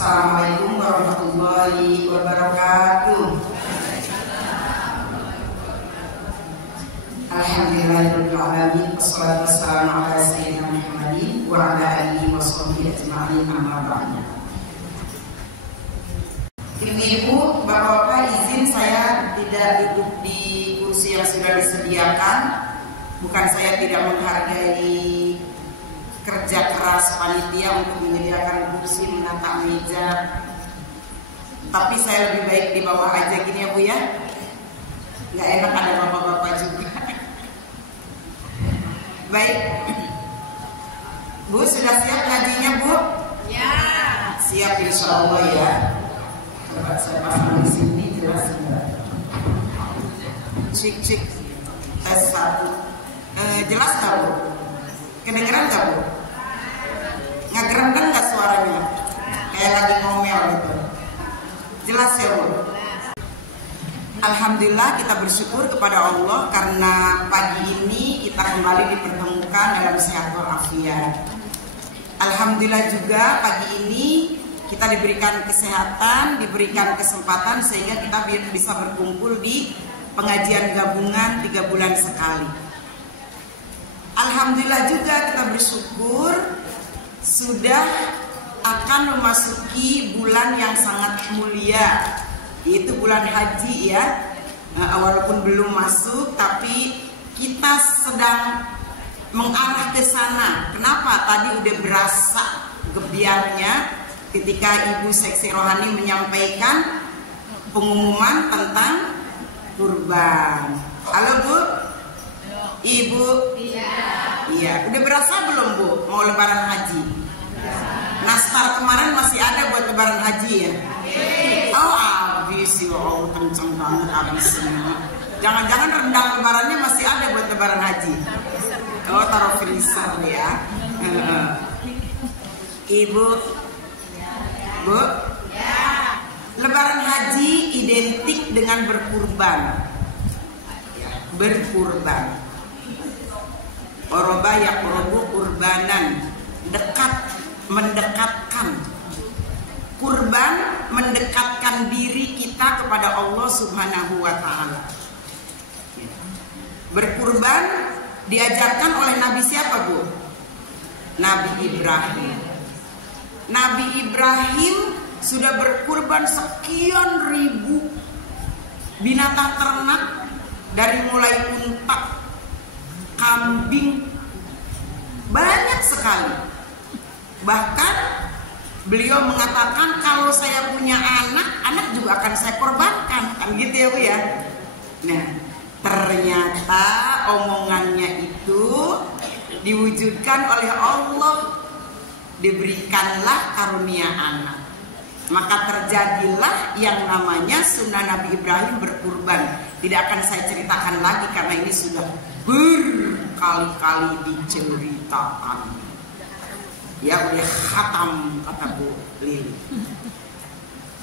Assalamualaikum warahmatullahi wabarakatuh. Alhamdulillahirabbil alamin, wassalatu wassalamu ala sayyidina Muhammadin wa ala alihi washabbihi ajma'in, amma ba'du. Ibu, Bapak-bapak, izin saya tidak duduk di kursi yang sudah disediakan. Bukan saya tidak menghargai kerja keras panitia untuk menyediakan kursi, menata meja, tapi saya lebih baik di bawah aja gini ya Bu ya. Nggak enak ada bapak-bapak juga. Baik, Bu sudah siap ngajinya Bu? Ya. Siap insya Allah ya. Coba saya pasang di sini jelas enggak? Cik tes 1. Jelas nggak Bu? Kedengeran nggak Bu? Ngegerendeng nggak suaranya? Kayak lagi ngomel gitu. Jelas ya Bu? Alhamdulillah kita bersyukur kepada Allah karena pagi ini kita kembali dipertemukan dalam sehat walafiat. Alhamdulillah juga pagi ini kita diberikan kesehatan, diberikan kesempatan sehingga kita bisa berkumpul di pengajian gabungan 3 bulan sekali. Alhamdulillah juga kita bersyukur sudah akan memasuki bulan yang sangat mulia, yaitu bulan haji ya. Walaupun belum masuk tapi kita sedang mengarah ke sana. Kenapa? Tadi udah berasa gebiarnya ketika Ibu Seksi Rohani menyampaikan pengumuman tentang kurban. Halo Bu? Ibu? Iya. Udah berasa belum Bu mau lebaran haji? Nastar kemarin masih ada buat lebaran haji ya? Oh habis ya Allah, kenceng banget habisnya. Jangan-jangan rendang lebarannya masih ada buat lebaran haji? Oh taruh freezer ya. Ibu? Bu? Lebaran haji identik dengan berkurban. Berkurban. Oroba yaqrobu kurbanan, dekat, mendekatkan. Kurban mendekatkan diri kita kepada Allah Subhanahu wa ta'ala. Berkurban diajarkan oleh Nabi siapa Bu? Nabi Ibrahim. Nabi Ibrahim sudah berkurban sekian ribu binatang ternak, dari mulai unta, kambing, banyak sekali. Bahkan beliau mengatakan kalau saya punya anak juga akan saya korbankan, kan gitu ya Bu ya. Nah, ternyata omongannya itu diwujudkan oleh Allah. Diberikanlah karunia anak. Maka terjadilah yang namanya sunnah Nabi Ibrahim berkurban. Tidak akan saya ceritakan lagi karena ini sudah berkali-kali diceritakan. Ya udah khatam kata Bu Lili.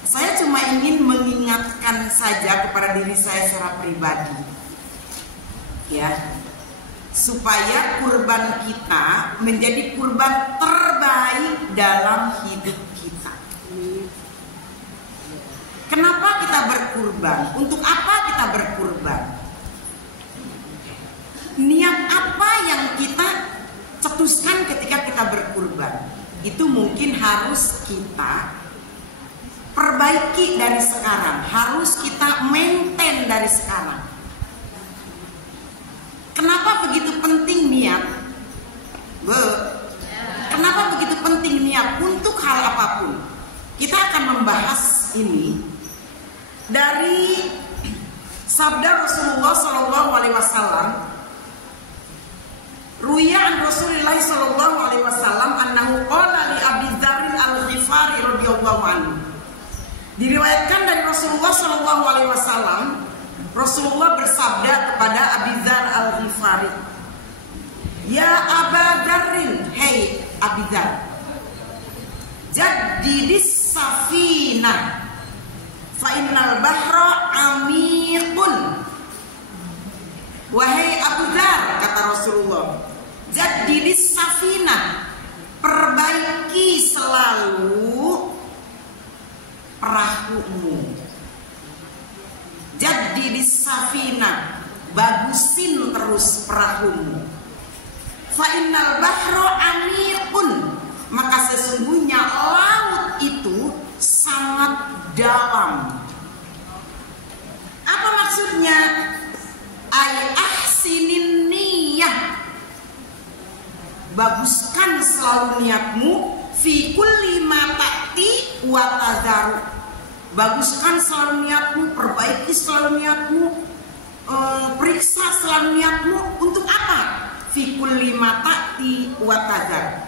Saya cuma ingin mengingatkan saja kepada diri saya secara pribadi, ya, supaya kurban kita menjadi kurban terbaik dalam hidup kita. Kenapa kita berkurban? Untuk apa kita berkurban? Niat apa yang kita cetuskan ketika kita berkurban? Itu mungkin harus kita perbaiki dari sekarang, harus kita maintain dari sekarang. Kenapa begitu penting niat? Bu, kenapa begitu penting niat untuk hal apapun? Kita akan membahas ini dari sabda Rasulullah SAW. Ruya an Rasulullah SAW annahu qala li Abi Dzar al-Ghifari radhiyallahu anhu. Diriwayatkan dari Rasulullah SAW, Rasulullah bersabda kepada Abi Dzar al-Ghifari, "Ya Aba Dzarrin, hei Abi Dzar, jaddidis safinah fa innal bahra amiqun." Wahai Abu Dzar, kata Rasulullah, jaddidis safinah, perbaiki selalu selalu niatmu fi kulli ma ta'ti wa tadharu. Baguskan selalu niatmu, perbaiki selalu niatmu, periksa selalu niatmu. Untuk apa? Fi kulli ma ta'ti wa tadharu.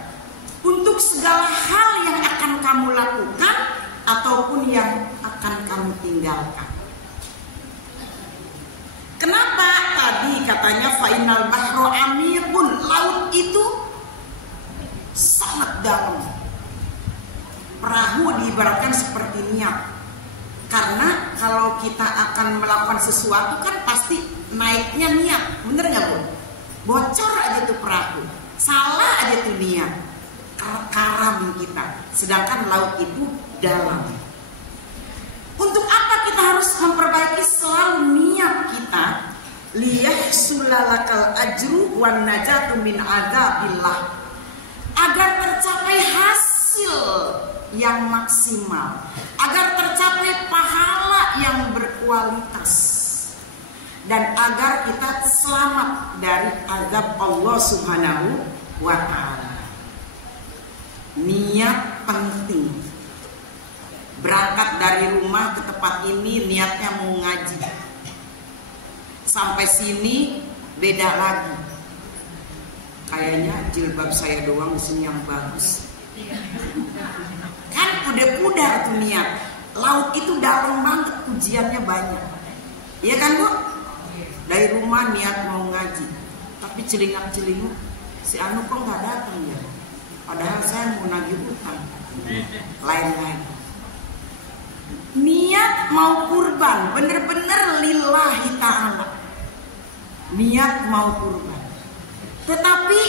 Untuk segala hal yang akan kamu lakukan ataupun yang akan kamu tinggalkan. Kenapa tadi katanya fainal bahru amiqun, laut itu sangat dalam. Perahu diibaratkan seperti niat. Karena kalau kita akan melakukan sesuatu kan pasti naiknya niat, bener nggak Bu? Bocor aja tuh perahu, salah aja tuh niat, karam kita. Sedangkan laut itu dalam. Untuk apa kita harus memperbaiki selalu niat kita? Liyahsulalakal ajru wan najatu min adzabillah, agar tercapai hasil yang maksimal, agar tercapai pahala yang berkualitas, dan agar kita selamat dari azab Allah Subhanahu wa ta'ala. Niat penting. Berangkat dari rumah ke tempat ini niatnya mau ngaji, sampai sini beda lagi. Kayaknya jilbab saya doang di sini yang bagus. Kan udah pudar tuh niat. Laut itu dalam banget, ujiannya banyak. Iya kan Bu? Dari rumah niat mau ngaji, tapi celingak-celinguk si Anu kok nggak datang ya? Padahal saya mau nagih utang. Lain-lain. Niat mau kurban, bener-bener lillahi ta'ala. Niat mau kurban. Tetapi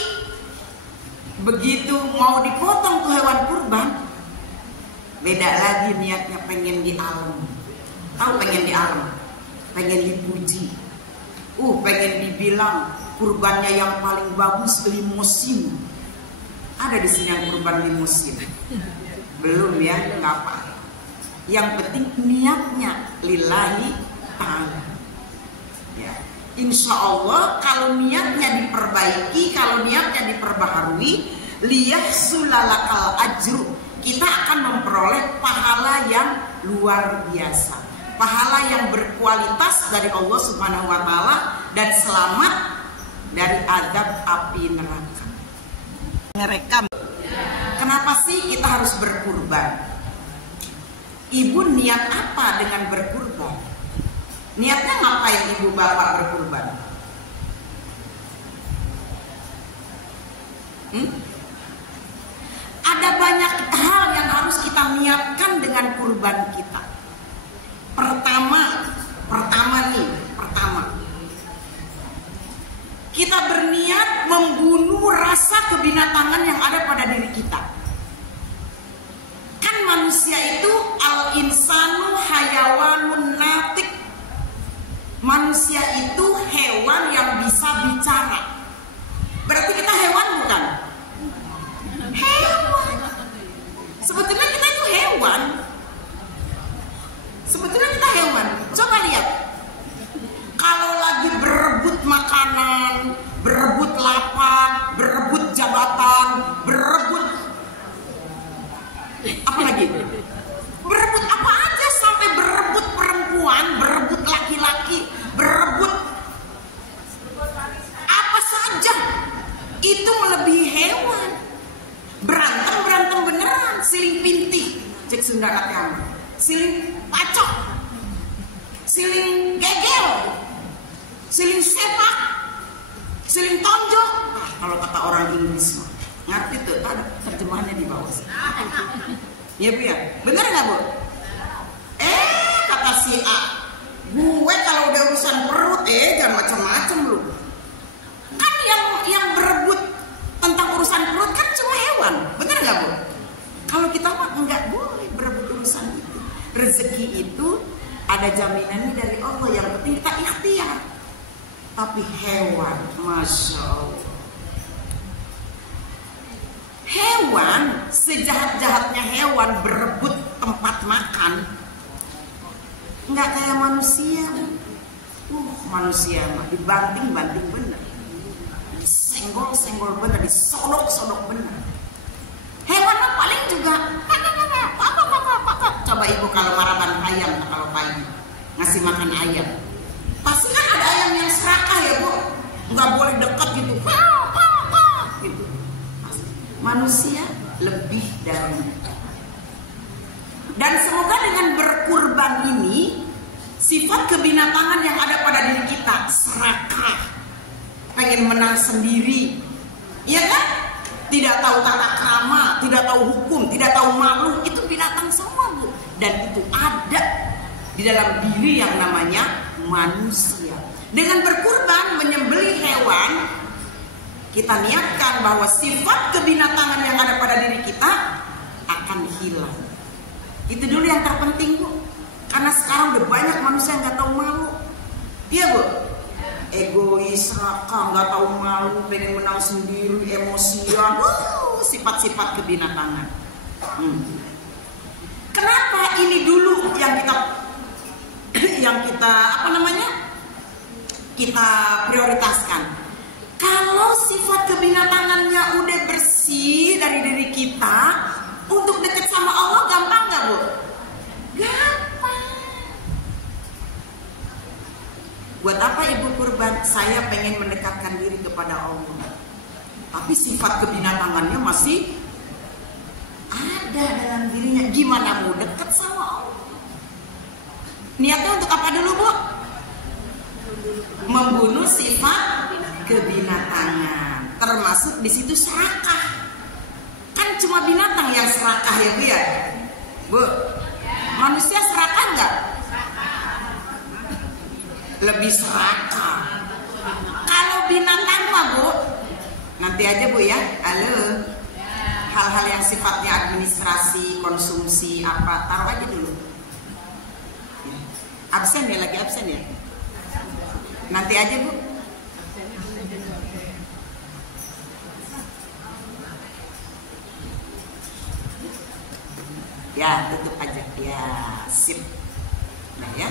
begitu mau dipotong tuh hewan kurban, beda lagi niatnya, pengen di alam. Tahu pengen di alam? Pengen dipuji. Pengen dibilang kurbannya yang paling bagus limusin. Ada di sini yang kurban limusin? Belum ya, nggak apa. Yang penting niatnya lillahi ta'ala. Ya. Insya Allah kalau niatnya diperbaiki, kalau niatnya diperbaharui, liyahsulalakal ajru, kita akan memperoleh pahala yang luar biasa, pahala yang berkualitas dari Allah Subhanahu wa ta'ala, dan selamat dari azab api neraka. Ngerekam. Kenapa sih kita harus berkurban? Ibu niat apa dengan berkurban? Niatnya ngapain ibu bapak berkurban? Ada banyak hal yang harus kita niatkan dengan kurban kita. Pertama, kita berniat membunuh rasa kebinatangan yang ada pada diri kita. Kan manusia itu al-insanu hayawanun natik. Manusia itu hewan yang bisa bicara. Berarti kita hewan bukan? Hewan. Sebetulnya kita itu hewan. Sebetulnya kita hewan. Coba lihat. Kalau lagi berebut makanan, berebut lapak, berebut jabatan, berebut apa lagi? Berebut apa aja, sampai berebut perempuan, berebut laki-laki, berebut apa saja, itu melebihi hewan. Berantem beneran, siling pintih, cek Sunda katanya, siling pacok, siling gegel, siling sepak, siling tonjok. Kalau kata orang Inggris mah ngerti tuh, ada terjemahannya di bawah. Iya Bu ya, bener nggak Bu? Kata si A, gue kalau udah urusan perut jangan macam-macam lu. Kan yang berebut tentang urusan perut kan cuma hewan, bener nggak Bu? Kalau kita mah nggak boleh berebut urusan itu. Rezeki itu ada jaminannya dari Allah, yang penting kita ikhtiar. Tapi hewan, masya Allah. Hewan, sejahat-jahatnya hewan berebut tempat makan, nggak kayak manusia. Manusia mah dibanting-banting bener, disenggol-senggol bener, disodok-sodok bener. kalau marapan ayam, kalau pagi ngasih makan ayam, pasti kan ada ayam yang serakah ya Bu, nggak boleh dekat gitu, gitu. Manusia lebih dari itu. Dan semoga dengan berkurban ini, sifat kebinatangan yang ada pada diri kita, serakah, pengen menang sendiri, ya kan? Tidak tahu tata krama, tidak tahu hukum, tidak tahu malu, itu binatang semua Bu. Dan itu ada di dalam diri yang namanya manusia. Dengan berkurban, menyembelih hewan, kita niatkan bahwa sifat kebinatangan yang ada pada diri kita akan hilang. Itu dulu yang terpenting Bu. Karena sekarang udah banyak manusia yang gak tahu malu. Iya Bu? Egois, serakah, gak tahu malu, pengen menang sendiri, emosian, sifat-sifat kebinatangan. Kenapa ini dulu yang kita kita prioritaskan? Kalau sifat kebinatangannya udah bersih dari diri kita, untuk dekat sama Allah gampang gak Bu? Gampang. Buat apa ibu kurban? Saya pengen mendekatkan diri kepada Allah, tapi sifat kebinatangannya masih ada dalam dirinya. Gimana mau dekat sama Allah? Niatnya untuk apa dulu Bu? Membunuh sifat kebinatangan, termasuk di situ serakah. Kan cuma binatang yang serakah ya Bu ya, Bu. Manusia serakah nggak? Lebih serakah. Kalau binatang mah Bu, nanti aja Bu ya. Halo. Hal-hal yang sifatnya administrasi, konsumsi apa, taruh aja dulu. Absen ya, lagi absen ya. Nanti aja Bu. Ya, tutup aja. Ya, sip. Nah ya.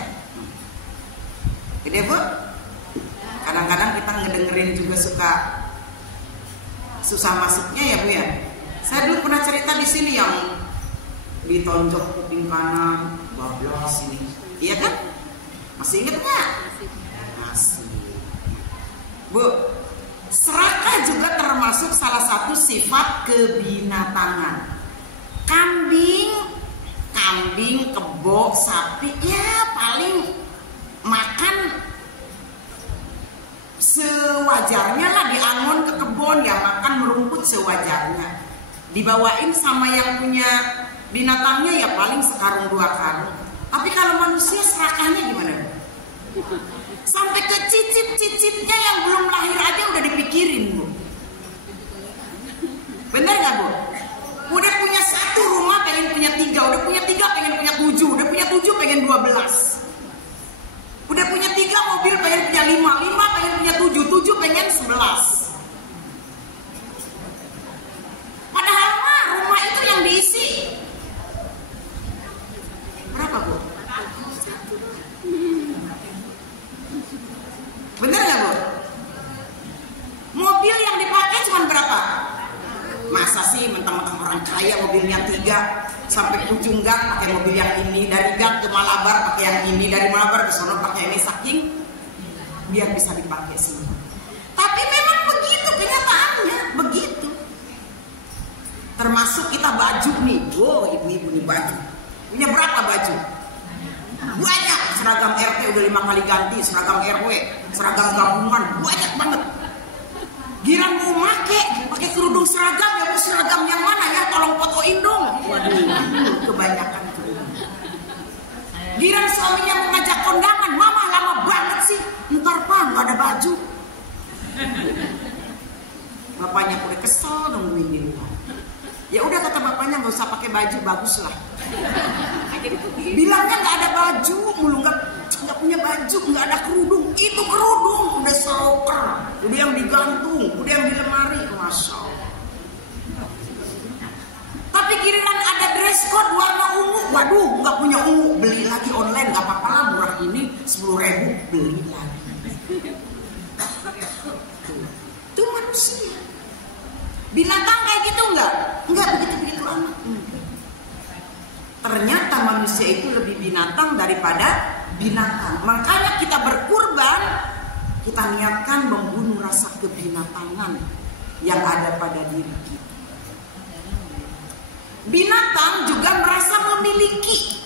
Gede Bu. Kadang-kadang kita ngedengerin juga suka susah masuknya ya Bu ya. Saya dulu pernah cerita di sini yang ditonjok kuping kanan, bablas ini. Iya kan? Masih inget nggak? Masih. Bu, serakah juga termasuk salah satu sifat kebinatangan. Kambing, kebo, sapi, ya paling makan sewajarnya lah, diangon ke kebun ya, makan merumput sewajarnya. Dibawain sama yang punya binatangnya ya paling sekarung 2 karung. Tapi kalau manusia serakahnya gimana? Sampai ke cicit-cicitnya yang belum lahir aja udah dipikirin Bu. Bener gak Bu? Udah punya 1 rumah pengen punya 3, udah punya 3 pengen punya 7, udah punya 7 pengen 12. Udah punya 3 mobil pengen punya 5, 5 pengen punya 7, 7 pengen 11. Padahal mah rumah itu yang diisi berapa Bu? Bener gak Bu? Mobil yang dipakai cuma berapa? Masa sih mentang-mentang orang kaya mobilnya 3 sampai ujung gang pakai mobil yang ini, dari gang ke Malabar pakai yang ini, dari Malabar ke sono pakai ini, saking biar bisa dipakai semua. Tapi memang begitu kenyataannya, begitu. Termasuk kita baju nih, wow ibu-ibu nih baju. Punya berapa baju? Banyak. Seragam RT udah 5 kali ganti, seragam RW, seragam gabungan, banyak banget. Giran mau pakai kerudung seragam ya Bu, seragam yang mana ya? Tolong fotoin dong. Waduh, kebanyakan kerudung. Giran suaminya mau ngajak kondangan, mama lama banget sih. Ntar Pak nggak ada baju. Bapaknya udah kesel nungguin. Ya udah kata bapaknya nggak usah pakai baju, bagus lah. Bilangnya nggak ada baju, mulu nggak punya baju, nggak ada kerudung. Itu kerudung udah soker, udah yang digantung, udah yang di lemari, masya Allah. Tapi giliran ada dress code warna ungu, waduh nggak punya ungu, beli lagi online, nggak apa-apa lah, murah ini 10.000 beli lagi. Itu manusia. Binatang kayak gitu nggak begitu-begitu amat. ternyata manusia itu lebih binatang daripada binatang. Makanya kita berkurban, kita niatkan membunuh rasa kebinatangan yang ada pada diri kita. Binatang juga merasa memiliki,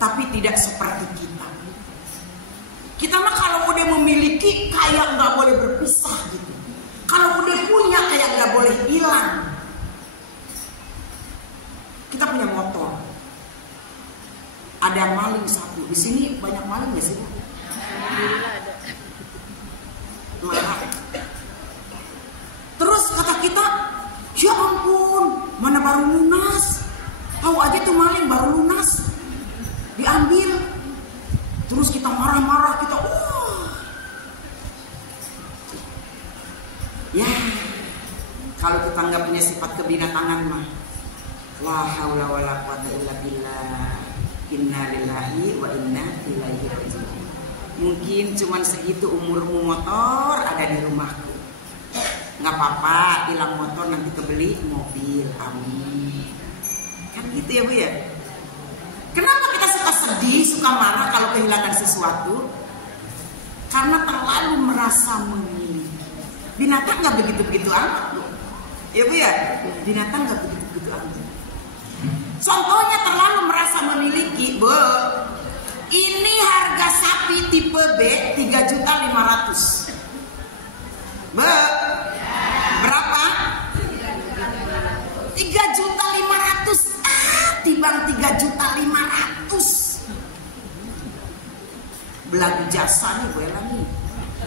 tapi tidak seperti kita. Kita mah kalau udah memiliki kayak nggak boleh berpisah gitu. Kalau udah punya kayak nggak boleh hilang. Kita punya motor, ada maling satu. Di sini banyak maling nggak sih? Marah. Terus kata kita, ya ampun, mana baru lunas? Tahu aja tuh maling baru lunas, diambil. Terus kita marah-marah, kita ya, kalau kita nggak punya sifat kebinatangan mah, la haula wala quwata illa billah, inna lillahi wa inna ilaihi raji'un. Mungkin cuman segitu umurmu motor ada di rumahku, nggak apa-apa, hilang motor nanti kebeli mobil, amin. Kan gitu ya Bu ya. Kenapa kita suka sedih, suka marah kalau kehilangan sesuatu? Karena terlalu merasa memiliki. Binatang nggak begitu-begitu amat, Bu. Ya Bu ya, binatang nggak begitu-begitu amat. Contohnya terlalu merasa memiliki, Bu. Ini harga sapi tipe B 3.500.000. Bu, berapa? 3.500.000. Tibang 3.500.000. Belagu jasa nih Bu Ella nih.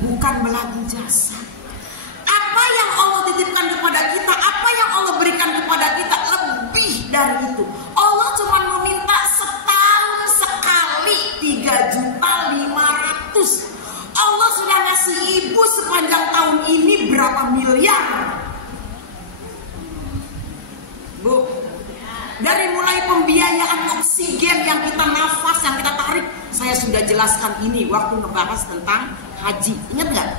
Bukan belagu jasa. Apa yang Allah titipkan kepada kita, apa yang Allah berikan kepada kita lebih dari itu. Allah cuma meminta setahun sekali 3.500.000. Allah sudah ngasih ibu sepanjang tahun ini berapa miliar? Bu, dari mulai pembiayaan oksigen yang kita nafas, yang kita tarik, saya sudah jelaskan ini waktu ngebahas tentang haji. Ingat nggak?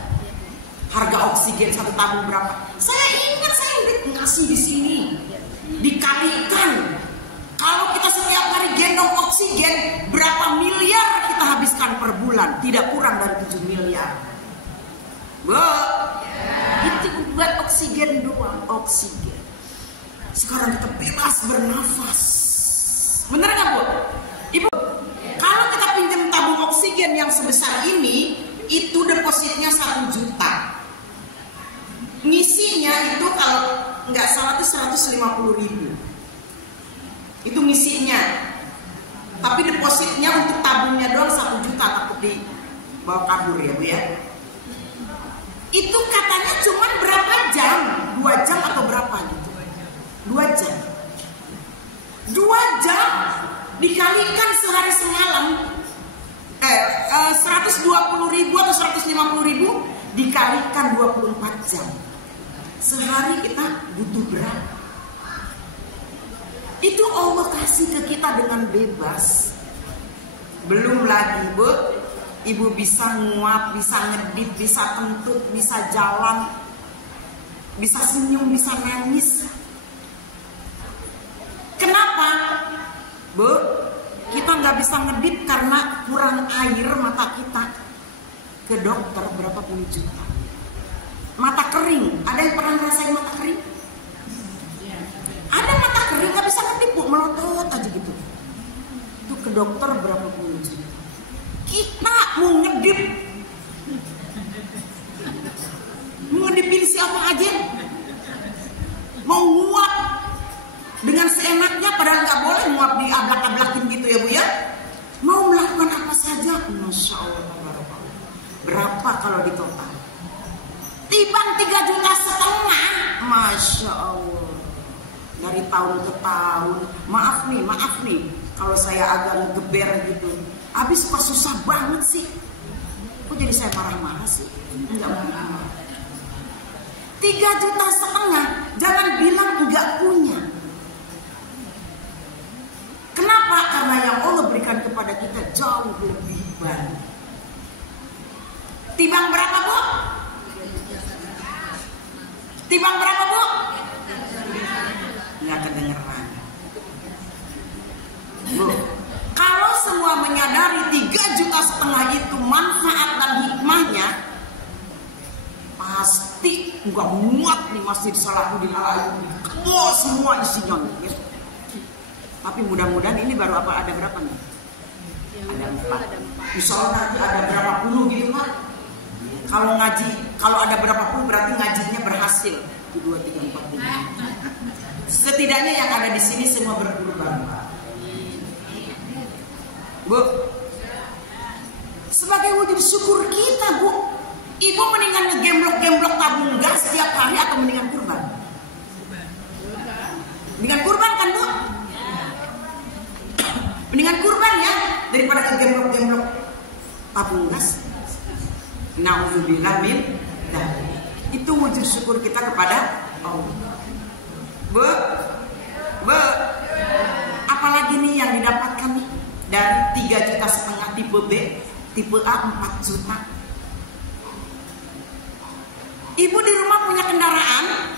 Harga oksigen satu tabung berapa? Saya ingat, saya ngasih di sini. Dikalikan. Kalau kita setiap hari gendong oksigen, berapa miliar kita habiskan per bulan? Tidak kurang dari 7 miliar. Bu, itu buat oksigen doang, oksigen. Sekarang kita bebas bernafas. Bener gak Bu? Ibu, kalau kita pinjam tabung oksigen yang sebesar ini, itu depositnya 1 juta. Ngisinya itu kalau nggak salah itu 150.000. Itu ngisinya. Tapi depositnya untuk tabungnya doang 1 juta, takut dibawa kabur ya Bu ya. Itu katanya cuma berapa jam? 2 jam atau berapa gitu? 2 jam. 2 jam dikalikan sehari semalam 120.000 atau 150.000 dikalikan 24 jam. Sehari kita butuh berapa? Itu Allah kasih ke kita dengan bebas. Belum lagi Bu, Ibu bisa nguap, bisa ngedip, bisa kentut, bisa jalan, bisa senyum, bisa nangis. Kenapa? Bu, kita nggak bisa ngedip karena kurang air mata kita. Ke dokter berapa puluh juta. Mata kering, ada yang pernah ngerasain mata kering? Ada mata kering nggak bisa ngedip Bu, melotot aja gitu. Itu ke dokter berapa puluh juta. Kita mau ngedip, mau ngedipin siapa aja, mau nguap dengan seenaknya, padahal nggak boleh nguap di ablak-ablakin gitu ya Bu ya. Mau melakukan apa saja, Masya Allah. Berapa kalau di total? Tibang 3,5 juta, Masya Allah. Dari tahun ke tahun. Maaf nih, kalau saya agak ngegeber gitu. Habis kok susah banget sih. Kok jadi saya marah-marah sih? Enggak marah. 3,5 juta, jangan bilang enggak punya. Kenapa? Karena yang Allah berikan kepada kita jauh lebih banyak. Timbang berapa Bu? Timbang berapa Bu? Nggak kedengeran. nggak muat nih Masjid Salahuddin Al-Ayyubi, kebo semua isinya. Ya. Tapi mudah-mudahan ini baru ada berapa nih? Ada 4. Misalnya nanti ada berapa puluh gitu kan? Kalau ngaji, kalau ada berapa puluh berarti ngajinya berhasil. 1, 2, 3, 4, 5. Setidaknya yang ada di sini semua berkurban, Pak. Bu, sebagai wujud syukur kita, Bu, Ibu mendingan ngegemblok-gemblok tabung gas setiap hari atau mendingan kurban? Mendingan kurban kan, Bu? Mendingan kurban ya daripada ngegemblok-gemblok tabung gas. Nauzubillah min dzalik. Itu wujud syukur kita kepada Allah. Bu, apalagi nih yang didapatkan nih dari 3,5 juta tipe B, tipe A 4 juta. Ibu di rumah punya kendaraan,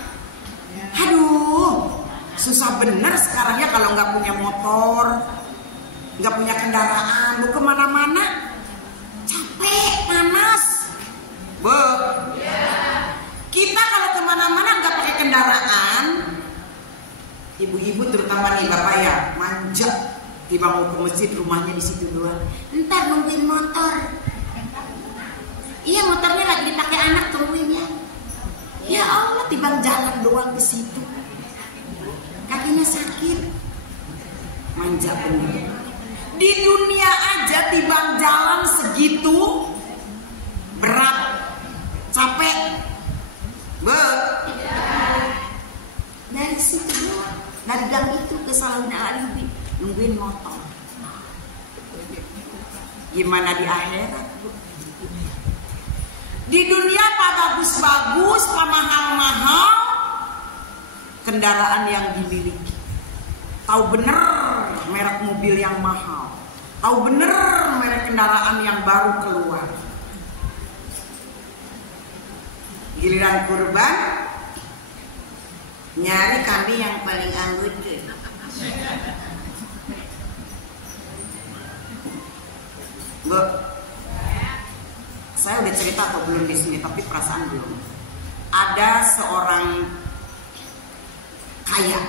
aduh, susah bener sekarang ya kalau nggak punya motor, nggak punya kendaraan, mau kemana-mana, capek, panas. Bu, kita kalau kemana-mana nggak pakai kendaraan, ibu-ibu terutama nih bapak ya, manja, tiba mau ke masjid rumahnya di situ doang. Ntar nungguin motor. Iya motornya lagi dipakai anak tungguin ya. Ya Allah, tiba jalan doang ke situ. Kakinya sakit. Manja bener. Di dunia aja tiba jalan segitu berat, capek. Dari situ doang. Dari gang itu ke Salahuddin Al-Ayyubi nungguin motor. Gimana di akhirat, Bu? Di dunia Pak bagus-bagus, Pak mahal-mahal kendaraan yang dimiliki. Tahu bener merek mobil yang mahal. Tahu bener merek kendaraan yang baru keluar. Giliran kurban nyari kambing yang paling anggun. Bu, saya udah cerita atau belum di sini, tapi perasaan belum. Ada seorang kaya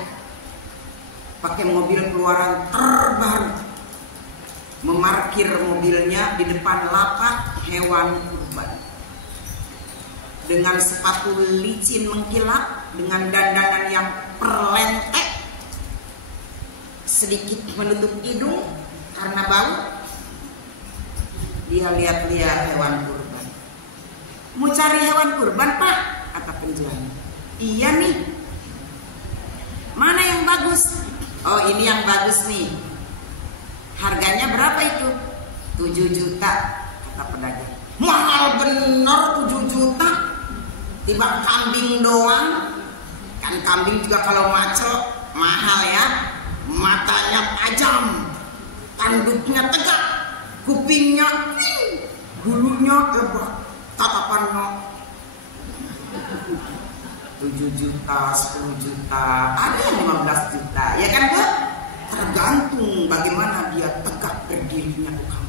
pakai mobil keluaran terbaru, memarkir mobilnya di depan lapak hewan kurban dengan sepatu licin mengkilap, dengan dandanan yang perlentek, sedikit menutup hidung karena bau. Dia lihat-lihat hewan kurban. Mau cari hewan kurban, Pak? Kata penjualnya. Iya nih. Mana yang bagus? Oh, ini yang bagus nih. Harganya berapa itu? 7 juta, kata pedagang. Mahal bener 7 juta. Tiba kambing doang. Kan kambing juga kalau macel mahal ya. Matanya tajam, tanduknya tegak, kupingnya bulunya lebat, tatapannya 7 juta, 10 juta, ada yang 15 juta, ya kan Bu? Tergantung bagaimana dia tegak berdirinya tukang.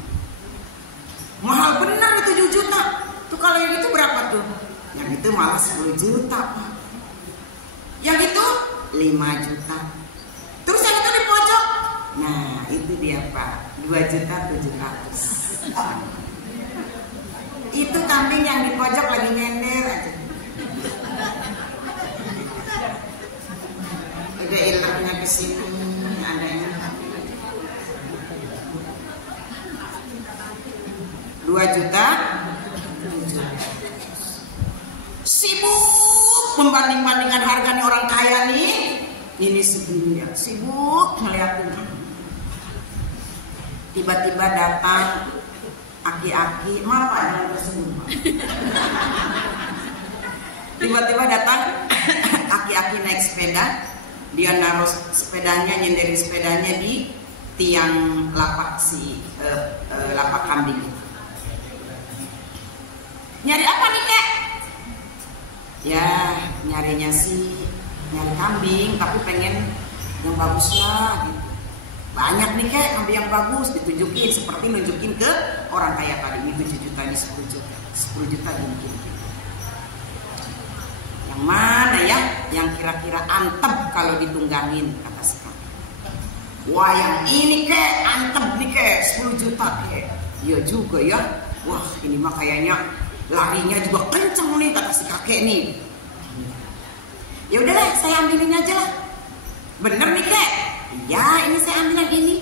Mahal benar itu 7 juta. Tuh kalau yang itu berapa tuh? Yang itu malah 10 juta, Pak. Yang itu 5 juta. Terus yang itu di pojok. Nah, itu dia, Pak. 2.700.000. Itu kambing yang di pojok lagi nyender aja. Udah ilahnya ke sini, adanya 2.700.000. Sibuk membanding-bandingkan harganya orang kaya nih. Ini segini ya, sibuk ngeliatin. Tiba-tiba datang aki-aki, maaf Pak, jangan tersebut. Tiba-tiba datang aki-aki naik sepeda, dia naruh sepedanya, nyenderin sepedanya di tiang lapak lapak kambing. Nyari apa nih Kek? Ya nyarinya sih nyari kambing, tapi pengen yang bagus lah gitu. Banyak nih Kek kambing yang bagus, ditunjukin seperti nunjukin ke orang kaya tadi. Ini 7 juta, ini 10 juta, 10 juta mungkin. Yang Yang mana ya yang kira-kira antep kalau ditunggangin, kata si kakek. Wah yang ini kek antep nih kek, 10 juta kek. Iya juga ya. Wah ini mah kayaknya larinya juga kenceng nih, kata si kakek nih. Ya udahlah saya ambilin aja lah. Bener nih kek? Ya ini saya ambil yang ini.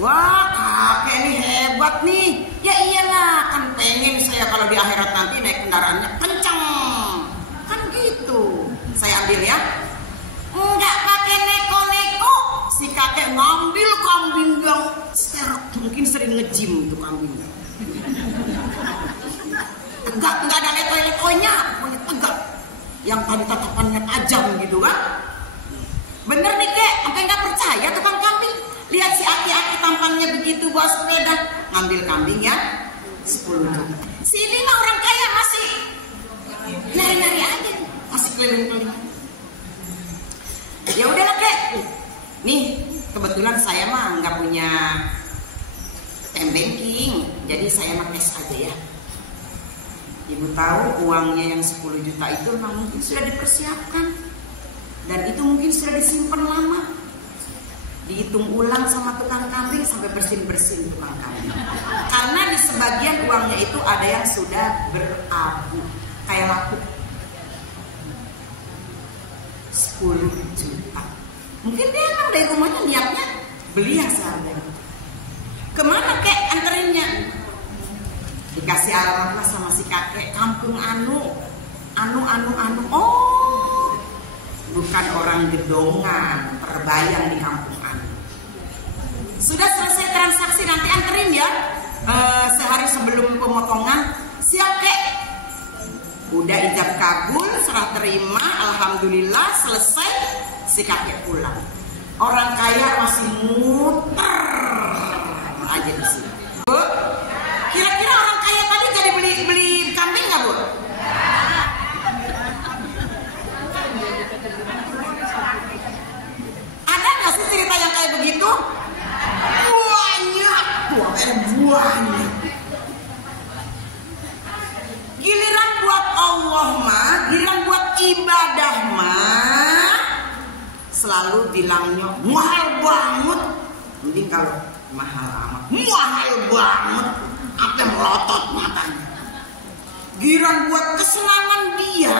Wah kakek ini hebat nih. Ya iyalah kan pengen saya kalau di akhirat nanti naik kendaraannya kenceng. Kan gitu. Saya ambil ya. Enggak pakai neko-neko. Si kakek ngambil kambing yang sterok. Mungkin sering nge-gym itu kambingnya. Enggak ada leto-letonya. Pokoknya tegak. Yang tadi tatapannya tajam gitu kan. Bener nih kek. Sampai nggak percaya tukang kambing. Lihat si aki-aki tampangnya begitu bawa sepeda. Ngambil kambing ya 10 juta. Si ini mah orang kaya masih nyari-nyari aja. Masih keliling-keliling. Ya udahlah kek. Nih kebetulan saya mah nggak punya banking. Jadi saya mah cash aja ya. Ibu tahu uangnya yang 10 juta itu memang mungkin sudah dipersiapkan. Dan itu mungkin sudah disimpan lama. Dihitung ulang sama tukang kambing sampai bersin-bersin tukang kambing. Karena di sebagian uangnya itu ada yang sudah berabu. Kayak laku. 10 juta. Mungkin dia emang dari rumahnya niatnya beli yang seharga. Kemana kek anterinnya? Dikasih alamatnya sama si kakek, kampung anu. Oh, bukan orang Gedongan, terbayang di kampung anu. Sudah selesai transaksi, nanti anterin ya. Sehari sebelum pemotongan. Siap kek. Udah ijab kabul, serah terima, alhamdulillah selesai. Si kakek pulang. Orang kaya masih muter aja di sini. Bu, kira-kira orang kaya tadi jadi beli kambing nggak bu? Ada nggak sih cerita yang kayak begitu? Banyak, banyak. Giliran buat Allah mah, giliran buat ibadah mah, selalu bilangnya mahal banget. Mending kalau mahal amat, mahal banget, apa melotot matanya. Giliran buat kesenangan dia,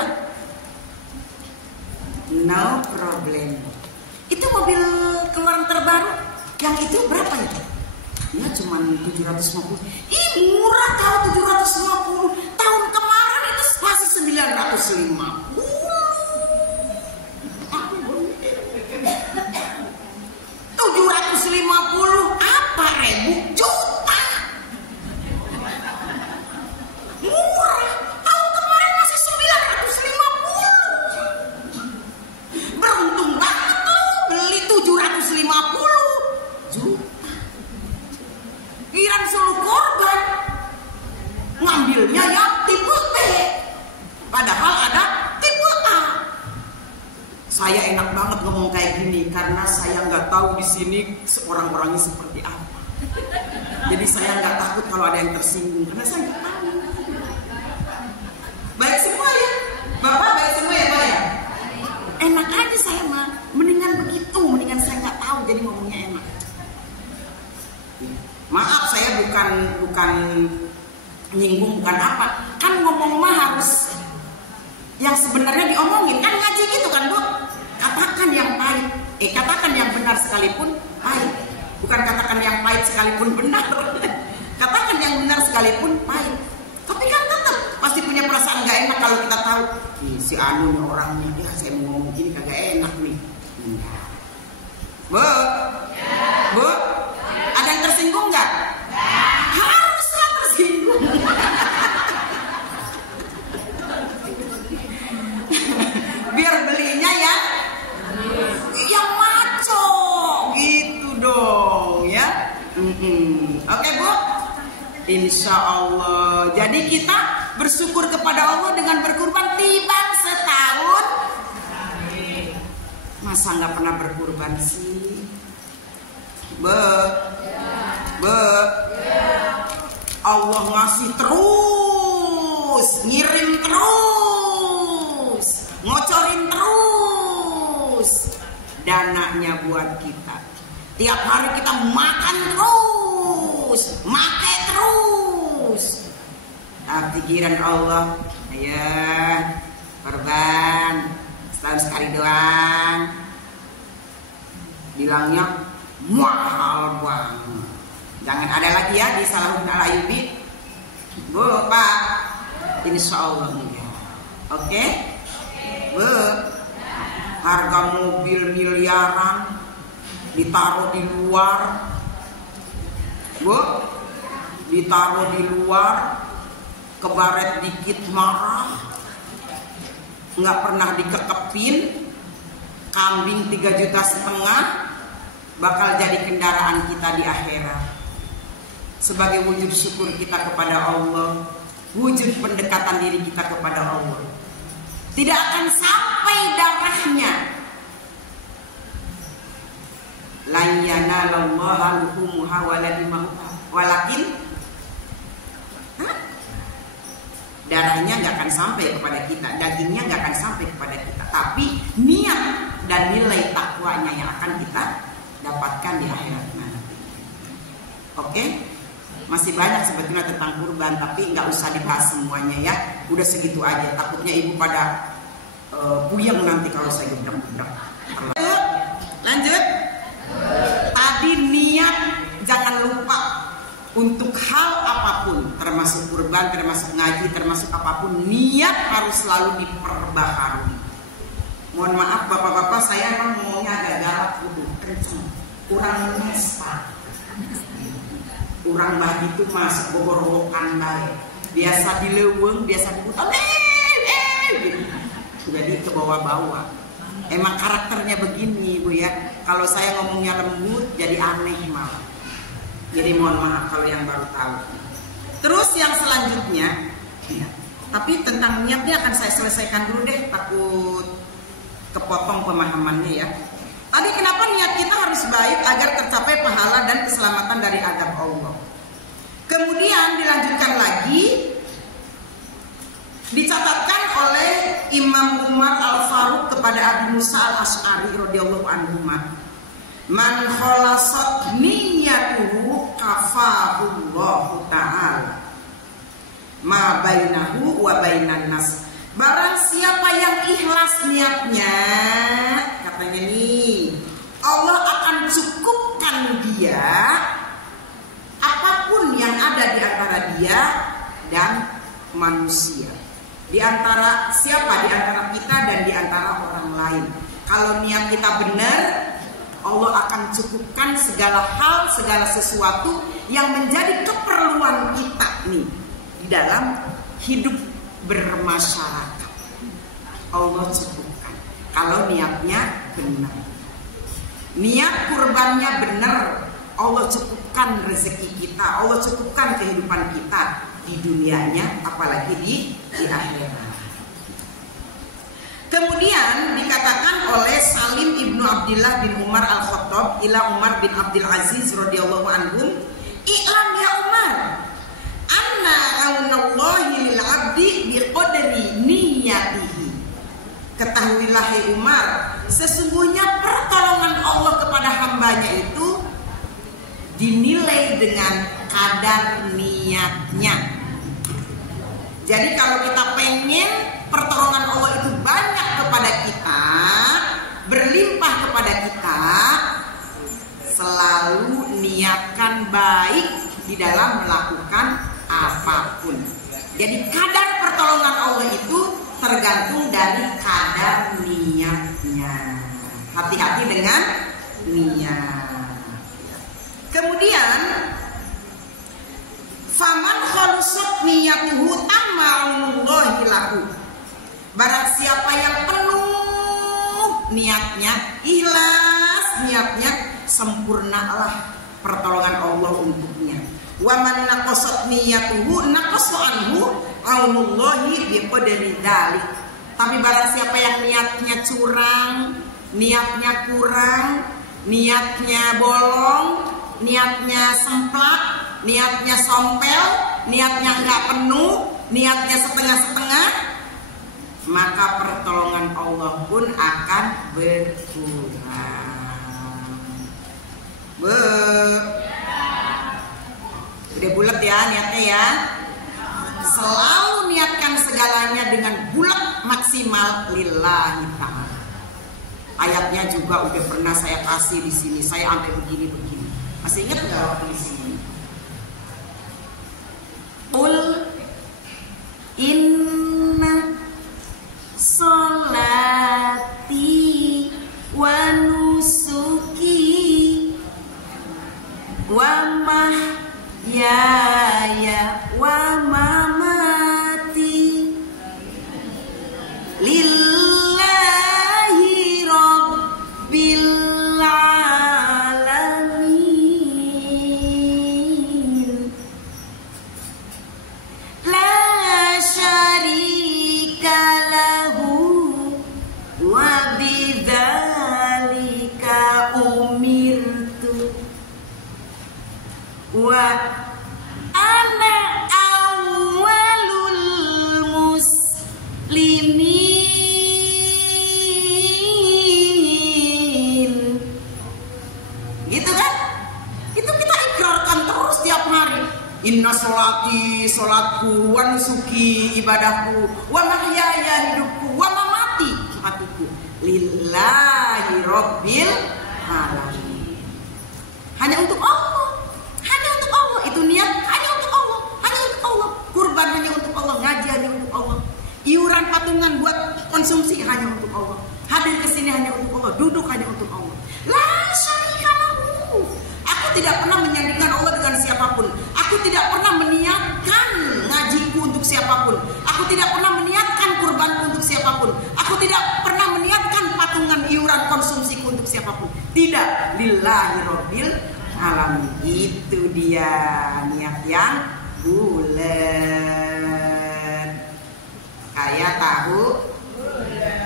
no problem. Itu mobil keluaran terbaru, yang itu berapa ya? Ya cuma 750. Ih murah tahu 750. Tahun kemarin itu masih 950. 750 apa ribu juta? Murah. Tahun kemarin masih 950. Beruntung banget tuh beli 750 juta. Kiran suruh korban, ngambilnya yang tipe B, padahal ada tipe A. Saya enak banget ngomong kayak gini karena saya nggak tahu di sini orang-orangnya seperti apa. Jadi saya nggak takut kalau ada yang tersinggung karena saya nggak tahu. Baik semua ya, Bapak baik semua ya Pak ya. Enak aja saya mah, mendingan begitu, mendingan saya nggak tahu jadi ngomongnya enak. Maaf saya bukan nyinggung, bukan apa. Kan ngomong mah harus yang sebenarnya diomongin. Kan ngaji gitu kan Bu. Katakan yang pahit, katakan yang benar sekalipun pahit. Bukan katakan yang pahit sekalipun benar. Katakan yang benar sekalipun pahit. Tapi kan tetap pasti punya perasaan gak enak kalau kita tahu nih, si Anu nih orangnya, ya saya mau ngomong gini kagak enak nih. Bu, Bu, ada yang tersinggung nggak? Haruslah tersinggung. Biar belinya ya yang maco gitu dong ya. Oke Bu, Insya Allah. Jadi kita bersyukur kepada Allah dengan berkurban timbang setahun. Masa nggak pernah berkurban sih? Allah ngasih terus, ngirim terus, dananya buat kita. Tiap hari kita makan terus, makai terus. Tapi pikiran Allah, ya korban setahun sekali doang. Bilangnya mahal banget. Jangan ada lagi ya di Salahuddin Al-Ayyubi. Bu, Pak, insya Allah ya. Oke, Bu, harga mobil miliaran ditaruh di luar, Bu, ditaruh di luar, kebaret dikit marah, nggak pernah dikekepin, kambing 3,5 juta bakal jadi kendaraan kita di akhirat. Sebagai wujud syukur kita kepada Allah, wujud pendekatan diri kita kepada Allah. Tidak akan sampai darahnya. La yanalallaha luhumuha wala dimahuha walakin darahnya nggak akan sampai kepada kita, dagingnya nggak akan sampai kepada kita, tapi niat dan nilai takwanya yang akan kita dapatkan di akhirat nanti. Oke? Masih banyak sebetulnya tentang kurban, tapi nggak usah dibahas semuanya ya. Udah segitu aja. Takutnya ibu pada puyeng nanti kalau saya gebrak-gebrak. Lanjut. Tadi niat jangan lupa untuk hal apapun, termasuk kurban, termasuk ngaji, termasuk apapun, niat harus selalu diperbaharui. Mohon maaf bapak-bapak, saya emang ngomongnya agak galak, kenceng, kurang nesta. Kurang begitu mas, gogorokan baik. Biasa dileweng, biasa diputar, gitu. Jadi ke bawah-bawah. Emang karakternya begini bu ya. Kalau saya ngomongnya lembut, jadi aneh malah. Jadi mohon maaf kalau yang baru tahu. Terus yang selanjutnya, ya, tapi tentang niatnya akan saya selesaikan dulu deh, takut kepotong pemahamannya ya. Tadi kenapa niat kita harus baik agar tercapai pahala dan keselamatan dari azab Allah. Kemudian dilanjutkan lagi, dicatatkan oleh Imam Umar Al-Faruq kepada Abu Musa Al-Asy'ari radhiyallahu anhu, man khalasat niyyatuhu kafahullahu ta'ala ma bainahu wa bainan nas. Barang siapa yang ikhlas niatnya, katanya nih, Allah akan cukupkan dia apapun yang ada di antara dia dan manusia. Di antara siapa? Di antara kita dan di antara orang lain. Kalau niat kita benar, Allah akan cukupkan segala hal, segala sesuatu yang menjadi keperluan kita nih di dalam hidup bermasyarakat. Allah cukupkan kalau niatnya benar. Niat kurbannya benar, Allah cukupkan rezeki kita, Allah cukupkan kehidupan kita di dunianya, apalagi di akhirat. Kemudian dikatakan oleh Salim ibnu Abdullah bin Umar Al-Khattab ila Umar bin Abdul Aziz radhiyallahu anhum, "I'lam ya Umar, anna aunallahi lil 'abdi biqadri niyyatihi." Ketahuilah hai Umar, sesungguhnya pertolongan Allah kepada hambanya itu dinilai dengan kadar niatnya. Jadi kalau kita pengen pertolongan Allah itu banyak kepada kita, berlimpah kepada kita, selalu niatkan baik di dalam melakukan apapun. Jadi kadar pertolongan Allah itu tergantung dari kadar niatnya. Hati-hati dengan niat. Kemudian faman khalusat niyatuhu tama'unullahi lahu. Barang siapa yang penuh niatnya, ikhlas niatnya, sempurnalah pertolongan Allah untuknya. Wa man naqasat niyatuhu naqasa anhu aunullahi biqadri dzalik. Tapi barang siapa yang niatnya curang, niatnya kurang, niatnya bolong, niatnya semplak, niatnya sompel, niatnya nggak penuh, niatnya setengah-setengah, maka pertolongan Allah pun akan berkurang. ya niatnya ya. Selalu niatkan segalanya dengan bulat maksimal lillahi ta'ala. Ayatnya juga udah pernah saya kasih di sini. Saya sampai begini-begini. Masih ingat nggak waktu di sini? Qul inna sholati wa nusuki wa mahyaya wa mamati lillahi rabbil alamin la syarika lahu wa bidzalika umirtu wa ana awwalul muslimin. Gitu kan? Itu kita ikrarkan terus tiap hari. Inna sholati, sholatku, wa nusuki, ibadahku, wa mahyaya, hidupku, wa mamati, matiku, lillahi rabbil alamin. Hanya untuk Allah. Hanya untuk Allah. Itu niat hanya untuk Allah. Hanya untuk Allah. Kurban hanya untuk Allah. Ngaji hanya untuk Allah. Iuran patungan buat konsumsi hanya untuk Allah. Hadir ke sini hanya untuk Allah. Duduk hanya untuk Allah. La syarika lahu. Aku tidak pernah menyandingkan Allah dengan siapapun. Aku tidak pernah meniatkan ngajiku untuk siapapun. Aku tidak pernah meniatkan kurbanku untuk siapapun. Aku tidak pernah meniatkan patungan iuran konsumsiku untuk siapapun. Tidak. Lillahi rabbil alamin. Itu dia niat yang bulat. Kayak tahu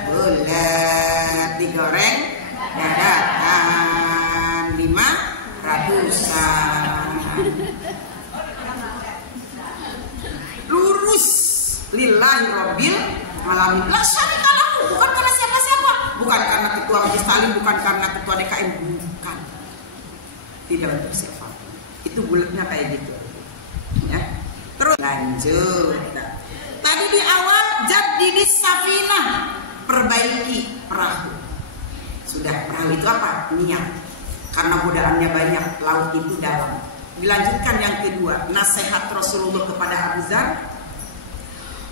bulat digoreng dadakan 500-an. Lurus lillahi rabbil alamin. La syarika lahu. Bukan karena siapa-siapa. Bukan karena ketua Majelis Taklim, bukan karena ketua DKM, bukan. Tidak untuk siapa. Itu bulatnya kayak gitu. Ya. Terus lanjut. Tadi di awal jadidis safinah, perbaiki perahu. Sudah, perahu itu apa? Niat. Karena godaannya banyak, laut itu dalam. Dilanjutkan yang kedua, nasihat Rasulullah kepada Abu Dzar.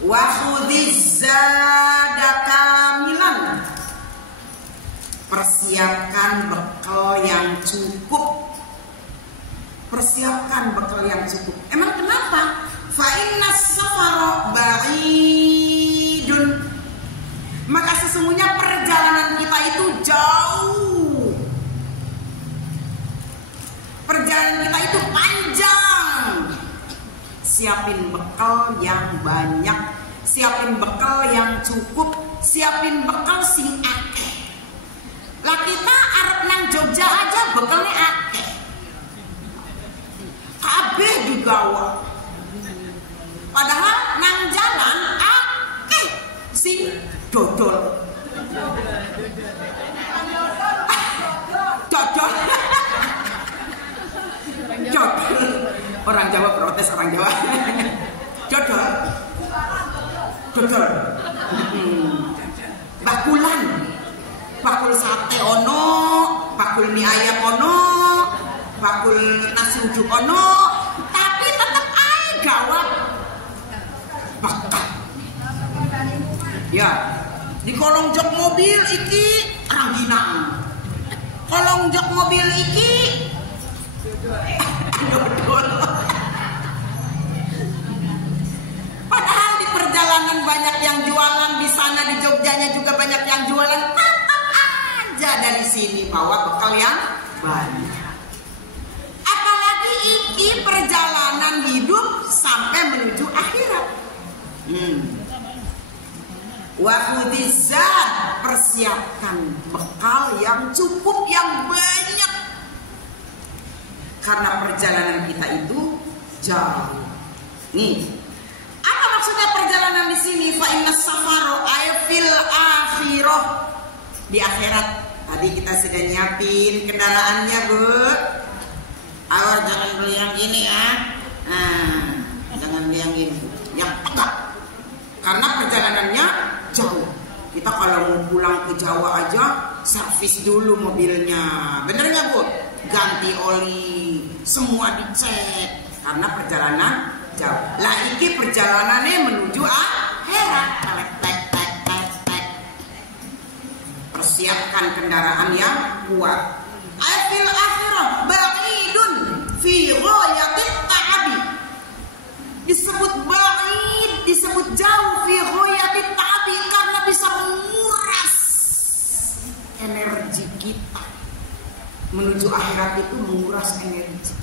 Wa khudhiz zada kamilan. Persiapkan bekal yang cukup. Persiapkan bekal yang cukup. Emang kenapa? Fa inna safara ba'idun. Maka sesungguhnya perjalanan kita itu jauh. Perjalanan kita itu panjang. Siapin bekal yang banyak, siapin bekal yang cukup, siapin bekal sing akeh. Lah kita arep nang Jogja aja bekalnya akeh. Kabeh digawa. Padahal nang jalan akeh sing dodol. Dodol. Dodol. Orang Jawa protes orang Jawa. Dodol. Dodol. Bakulan. Bakul sate ono, bakul mie ayam ono, bakul nasi uduk ono, tapi tetap aja gawat bakal. Ya, di kolong jok mobil iki rangginang. Kolong jok mobil iki dodol. Padahal di perjalanan banyak yang jualan, di sana di Jogjanya juga banyak yang jualan. Dari sini bawa bekal yang banyak. Apalagi ini perjalanan hidup sampai menuju akhirat. Wa khudizat, persiapkan bekal yang cukup, yang banyak. Karena perjalanan kita itu jauh. Nih, apa maksudnya perjalanan di sini? Fa inna safaro ay fil akhirah, di akhirat. Tadi kita sudah nyiapin kendaraannya, Bu. Awas jangan beli yang gini ya. Nah, Kalau mau pulang ke Jawa aja, servis dulu mobilnya. Bener nggak Bu? Ganti oli, semua dicek. Karena perjalanan jauh. Lah iki perjalanannya menuju akhirat. Persiapkan kendaraan yang kuat. Afil akhirah ba'idun fi ghayatit ta'abi. Disebut ba'id, disebut jauh fi ghayatit ta'abi karena bisa menguras energi kita. Menuju akhirat itu menguras energi.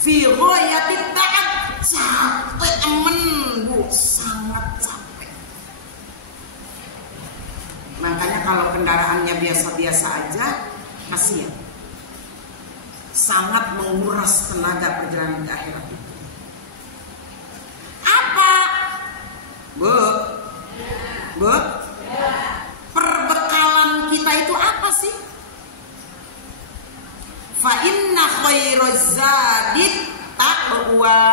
Fi ghayatit ta'ab, capek temen Bu, sangat capek. Makanya kalau kendaraannya biasa-biasa aja, kasihan. Sangat menguras tenaga perjalanan ke akhirat itu. Apa? Bu? Bu? Perbekalan kita itu apa sih? Fa inna khairaz zadit taqwa.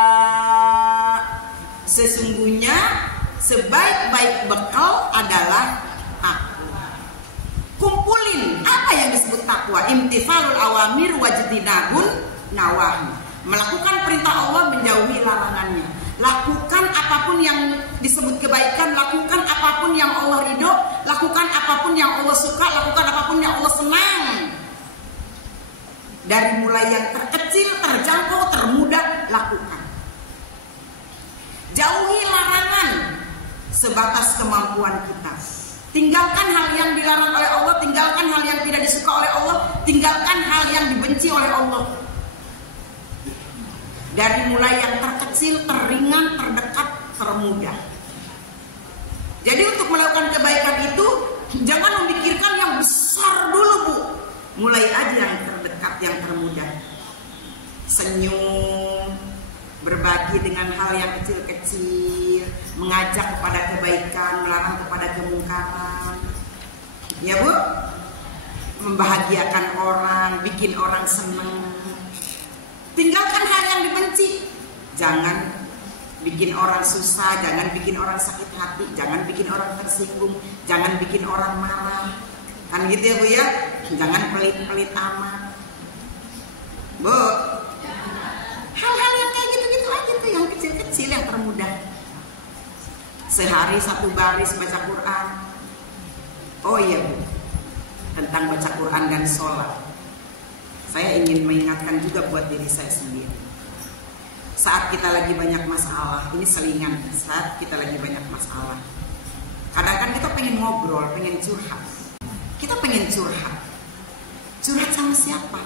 Sesungguhnya sebaik-baik bekal adalah takwa. Kumpulin apa yang disebut takwa? Imtithalul awamir wajtinabun nawahi. Melakukan perintah Allah, menjauhi larangannya. Lakukan apapun yang disebut kebaikan, lakukan apapun yang Allah ridho, lakukan apapun yang Allah suka, lakukan apapun yang Allah senang. Dari mulai yang terkecil, terjangkau, termudah, lakukan. Jauhi larangan sebatas kemampuan kita. Tinggalkan hal yang dilarang oleh Allah, tinggalkan hal yang tidak disuka oleh Allah, tinggalkan hal yang dibenci oleh Allah. Dari mulai yang terkecil, terringan, terdekat, termudah. Jadi untuk melakukan kebaikan itu jangan memikirkan yang besar dulu Bu. Mulai aja yang terdekat, yang termudah. Senyum, berbagi dengan hal yang kecil-kecil, mengajak kepada kebaikan, melarang kepada kemungkaran. Ya Bu? Membahagiakan orang, bikin orang senang. Tinggalkan hal yang dibenci. Jangan bikin orang susah, jangan bikin orang sakit hati, jangan bikin orang tersinggung, jangan bikin orang marah. Kan gitu ya Bu ya? Jangan pelit-pelit amat. Bu, hal-hal yang kayak gitu-gitu aja tuh, yang kecil-kecil, yang termudah. Sehari 1 baris baca Quran. Oh iya Bu, tentang baca Quran dan sholat, saya ingin mengingatkan juga buat diri saya sendiri. Saat kita lagi banyak masalah, ini selingan, saat kita lagi banyak masalah, kadang kan kita pengen ngobrol, pengen curhat. Kita pengen curhat. Curhat sama siapa?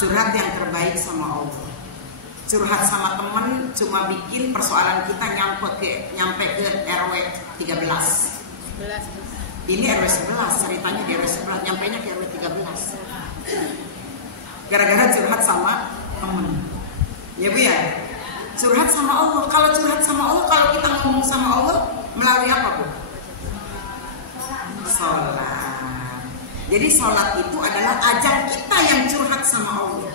Curhat yang terbaik sama Allah. Curhat sama teman cuma bikin persoalan kita nyampe ke RW 13. Ini RW 11, ceritanya di RW 11, nyampainya ke RW 13. Gara-gara curhat sama teman. Ya Bu ya? Curhat sama Allah. Kalau curhat sama Allah, kalau kita ngomong sama Allah melalui apa Bu? Sholat. Jadi sholat itu adalah ajang kita yang curhat sama Allah.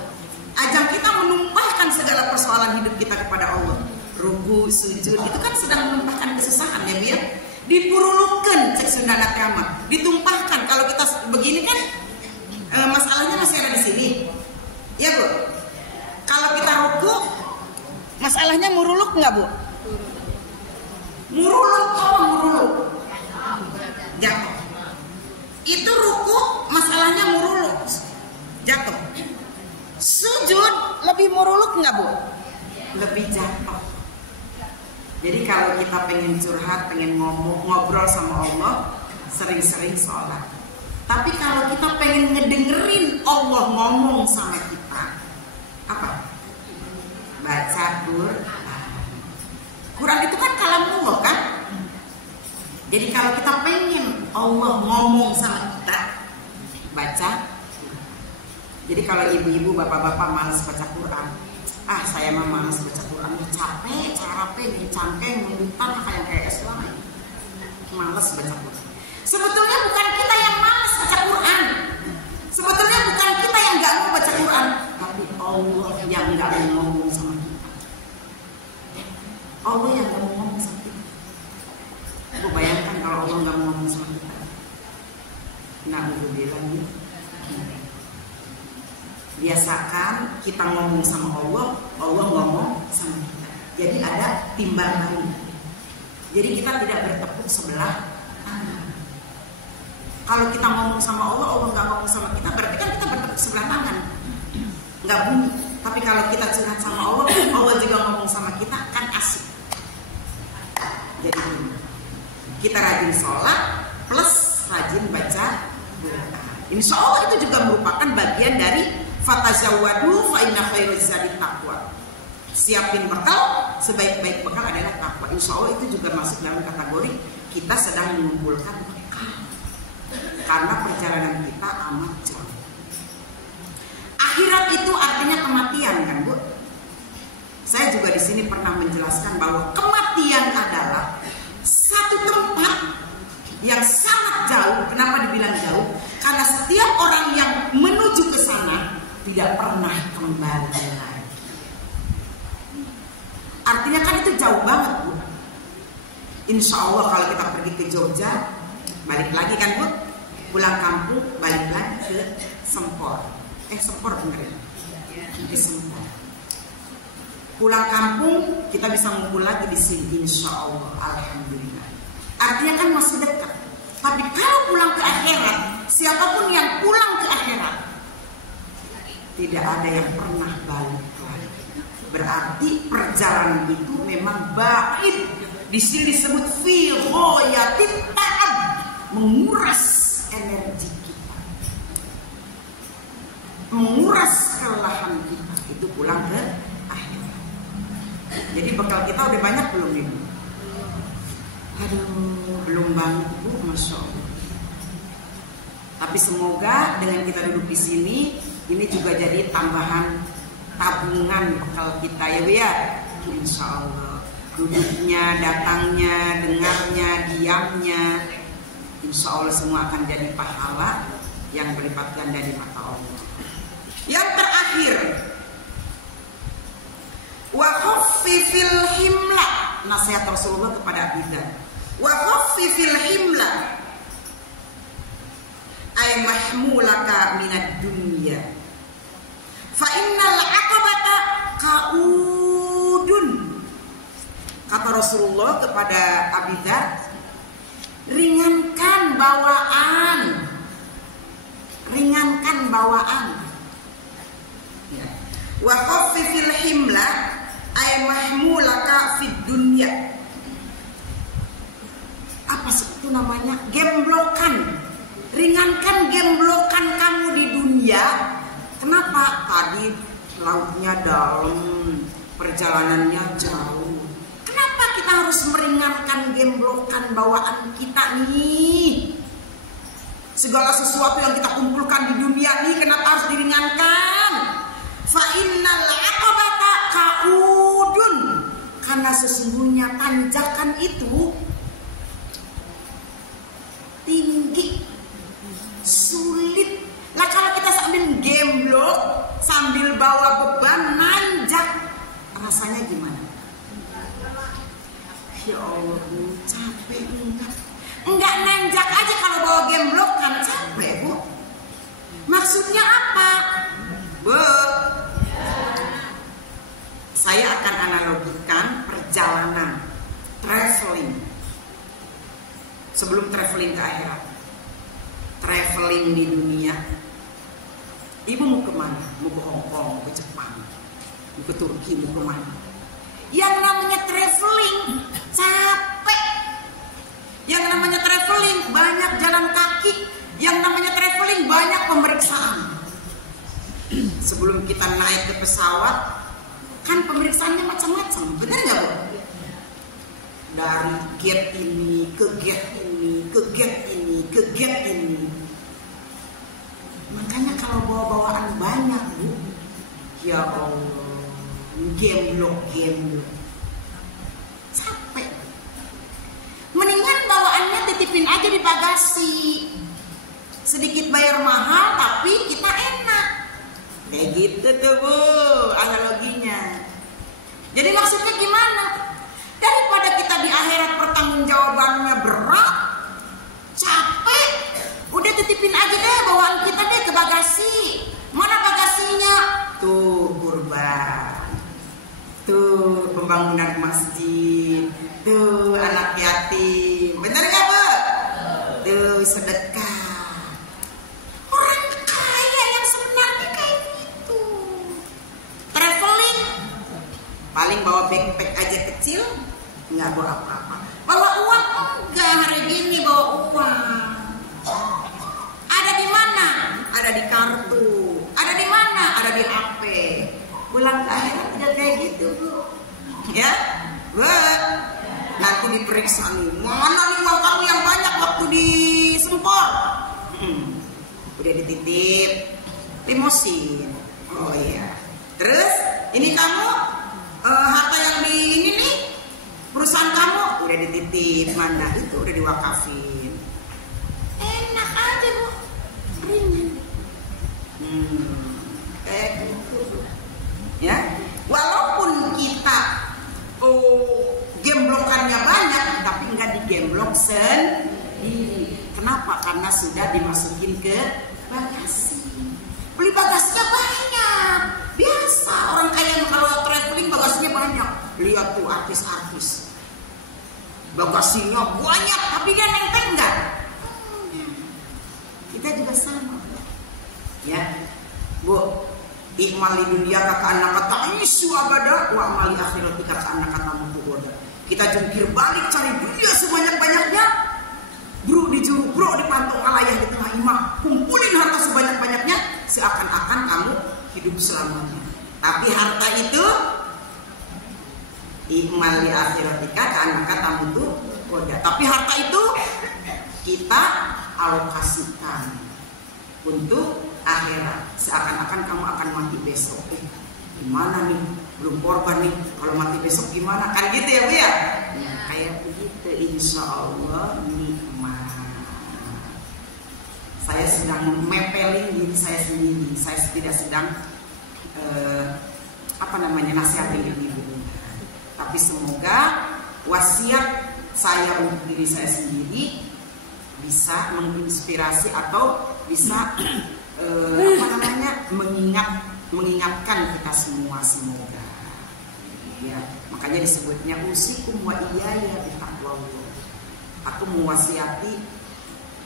Ajang kita menumpahkan segala persoalan hidup kita kepada Allah. Ruku, sujud, itu kan sedang menumpahkan kesusahan ya Bu ya. Dipurulukan cek sundana kiamat, ditumpahkan. Kalau kita begini kan masalahnya masih ada di sini. Ya Bu. Kalau kita ruku, masalahnya muruluk nggak Bu? Muruluk, muruluk. Jatuh. Itu ruku, masalahnya muruluk, jatuh. Sujud lebih muruluk nggak Bu? Lebih jatuh. Jadi kalau kita pengen curhat, pengen ngobrol sama Allah, sering-sering sholat. Tapi kalau kita pengen ngedengerin Allah ngomong sama kita, apa? Baca Quran. Quran itu kan kalamullah kan? Jadi kalau kita pengen Allah ngomong sama kita, baca. Jadi kalau ibu-ibu, bapak-bapak malas baca Quran, saya mah malas baca Quran, capek, nih cangkeng, mundutan, kayak Islam, malas baca Quran. Sebetulnya bukan kita yang malas baca Quran, sebetulnya bukan kita yang nggak mau baca Quran, tapi Allah yang nggak mau ngomong sama kita. Allah yang nggak mau ngomong sama kita. Aku bayangkan kalau Allah nggak mau Biasakan kita ngomong sama Allah, Allah ngomong sama kita. Jadi ada timbangan. Jadi kita tidak bertepuk sebelah tangan. Kalau kita ngomong sama Allah, Allah nggak ngomong sama kita, berarti kan kita bertepuk sebelah tangan, nggak bunyi. Tapi kalau kita curhat sama Allah, Allah juga ngomong sama kita, kan asik. Jadi kita rajin sholat plus rajin baca Quran. Insya Allah itu juga merupakan bagian dari fatazawwadu fa inna khairaz zadi taqwa. Siapin bekal, sebaik-baik bekal adalah takwa. Insya Allah itu juga masuk dalam kategori kita sedang mengumpulkan bekal. Karena perjalanan kita amat jauh. Akhirat itu artinya kematian, kan Bu? Saya juga di sini pernah menjelaskan bahwa kematian adalah satu tempat yang sangat jauh. Kenapa dibilang jauh? Karena setiap orang yang menuju ke sana tidak pernah kembali lagi. Artinya kan itu jauh banget, Bu. Insya Allah kalau kita pergi ke Jogja, balik lagi kan, Bu? Pulang kampung, balik lagi ke Sempor. Sempor bener ya? Di Sempor. Pulang kampung, kita bisa ngumpul lagi di sini, insya Allah, alhamdulillah. Artinya kan masih dekat. Tapi kalau pulang ke akhirat, siapapun yang pulang ke akhirat, tidak ada yang pernah balik lagi. Berarti perjalanan itu memang baik. Di sini disebut fi ghayatit ta'ab, menguras energi kita, menguras kelelahan kita. Itu pulang ke akhirat. Jadi bekal kita udah banyak belum nih? Aduh, belum banget Bu, Masya Allah. Tapi semoga dengan kita duduk di sini, ini juga jadi tambahan tabungan bekal kita ya Bu ya. Insya Allah. Duduknya, datangnya, dengarnya, diamnya, insya Allah semua akan jadi pahala yang berlipat ganda di mata Allah. Yang terakhir, wa khaffifil himla, nasihat Rasulullah kepada Abi Dzar. Wa khaffifil himla ay mahmulaka minad dunya fa innal aqabata qaudun. Kata Rasulullah kepada Abi Dzar, ringankan bawaan, ringankan bawaan. Wa khaffifil himla ay mahmulaka fid dunya. Apa itu namanya? Gemblokan. Ringankan gemblokan kamu di dunia. Kenapa? Tadi lautnya dalam, perjalanannya jauh. Kenapa kita harus meringankan gemblokan bawaan kita nih? Segala sesuatu yang kita kumpulkan di dunia nih, kenapa harus diringankan? Fa innal aqabata qaudun. Karena sesungguhnya tanjakan itu tinggi, sulit. Lah kalau kita sambil gemblok, sambil bawa beban, nanjak, rasanya gimana? Ya Allah, Bu, capek enggak? Enggak nanjak aja kalau bawa gemblok kan capek, Bu. Maksudnya apa? Bu, saya akan analogikan perjalanan, traveling. Sebelum traveling ke akhirat, traveling di dunia. Ibu mau kemana? Mau ke Hongkong, mau ke Jepang, mau ke Turki, mau kemana? Yang namanya traveling capek. Yang namanya traveling banyak jalan kaki. Yang namanya traveling banyak pemeriksaan. Sebelum kita naik ke pesawat, kan pemeriksaannya macam-macam, benar nggak Bu? Dari gate ini ke gate ini, ke gate ini, ke gate ini. Makanya kalau bawa-bawaan banyak Bu, ya Allah, gemblok, capek. Mendingan bawaannya titipin aja di bagasi, sedikit bayar mahal tapi kita enak. Kayak gitu tuh Bu, analoginya. Jadi maksudnya gimana? Daripada kita di akhirat pertanggungjawabannya berat, capek, udah titipin aja deh bawaan kita deh ke bagasi. Mana bagasinya? pembangunan masjid, tuh anak yatim, bener gak Bu? Tuh sedekah. Orang kaya yang sebenarnya kayak gitu. Traveling, paling bawa backpack aja kecil, nggak bawa apa-apa. Bawa uang enggak, hari gini bawa uang. Ada di mana? Ada di kartu. Ada di mana? Ada di HP. Pulang ke akhirat tidak kayak gitu Bu. Ya, Bu. Nanti diperiksa nih, mana nih uang kamu yang banyak waktu di Sempor? Udah dititip limosin. Oh iya. Terus ini kamu harta yang di ini nih, perusahaan kamu udah dititip, mana itu udah diwakafin. Enak aja Bu, ringan. Gitu Bu. Ya, walaupun kita gemblokannya banyak, tapi nggak digemblok sendiri. Kenapa? Karena sudah dimasukin ke bagasi. Beli bagasinya banyak. Biasa orang kaya kalau traveling bagasinya banyak. Lihat tuh artis-artis, bagasinya banyak, tapi dia nempel enggak? Kita juga sama, ya Bu. Ikmal di dunia kata anak kata isu abada, wa amali akhirat kata anak kata mutuhoda. Kita jungkir balik cari dunia sebanyak-banyaknya, bro dijuru bro dipantau alayah di tengah imam, kumpulin harta sebanyak-banyaknya, seakan-akan kamu hidup selamanya. Tapi harta itu ikmal di akhirat kata anak kata mutuhoda. Tapi harta itu kita alokasikan untuk akhirat, seakan-akan kamu akan mati besok. Gimana nih, belum korban nih, kalau mati besok gimana? Kan gitu ya Bu ya? Ya kayak begitu, insya Allah nikmat. Saya sedang mempelin diri saya sendiri. Saya tidak sedang nasihatin ibu. Tapi semoga wasiat saya untuk diri saya sendiri bisa menginspirasi atau bisa mengingatkan kita semua, semoga ya. Makanya disebutnya usikum wa iyaya bitaqwallah. Aku mewasiati,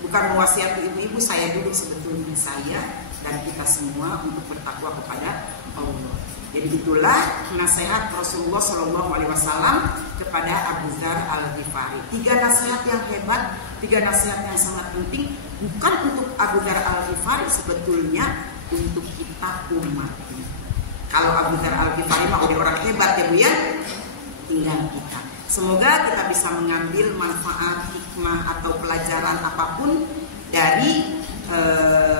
bukan mewasiati ibu-ibu, saya dulu sebetulnya, saya dan kita semua untuk bertakwa kepada Allah. Jadi itulah nasihat Rasulullah SAW kepada Abu Dzar Al-Ghifari. 3 nasihat yang hebat, 3 nasihat yang sangat penting, bukan untuk Abu Dzar Al-Ghifari, sebetulnya untuk kita umat. Kalau Abu Dzar Al-Ghifari mah udah orang hebat ya Bu ya, tinggal kita. Semoga kita bisa mengambil manfaat, hikmah atau pelajaran apapun dari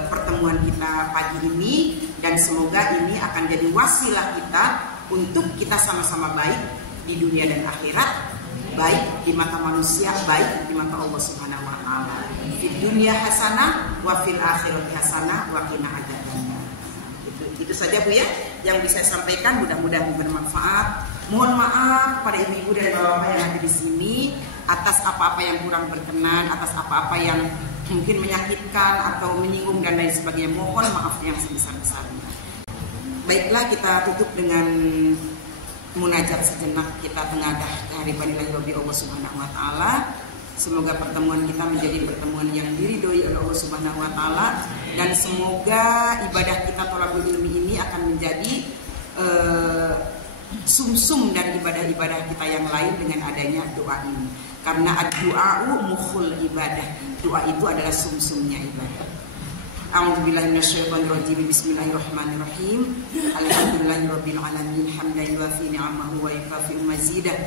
pertemuan kita pagi ini, dan semoga ini akan jadi wasilah kita untuk kita sama-sama baik di dunia dan akhirat, baik di mata manusia, baik di mata Allah Subhanahu wa taala. Di dunia hasanah wa fil akhirati hasanah wa qina adzabannar. Itu saja Bu ya yang bisa saya sampaikan, mudah-mudahan bermanfaat. Mohon maaf pada ibu-ibu dan bapak-bapak yang ada di sini atas apa-apa yang kurang berkenan, atas apa-apa yang mungkin menyakitkan atau menyinggung dan lain sebagainya. Mohon maaf yang sebesar-besarnya. Baiklah, kita tutup dengan munajat sejenak, kita tengadah kehadiran ilahi rabbi Allah Subhanahu wa taala. Semoga pertemuan kita menjadi pertemuan yang diridhoi oleh Allah Subhanahu wa taala, dan semoga ibadah kita thalabul ilmi ini akan menjadi sumsum dan ibadah-ibadah kita yang lain dengan adanya doa ini. Karena ad-du'a'u mukhul ibadah. Doa itu adalah sumsumnya ibadah. A'udzubillahi minasyaitonirrajim. Bismillahirrahmanirrahim. Alhamdulillahirabbil alamin hamdan yuwafi ni'amahu wa yukafi'u mazidah.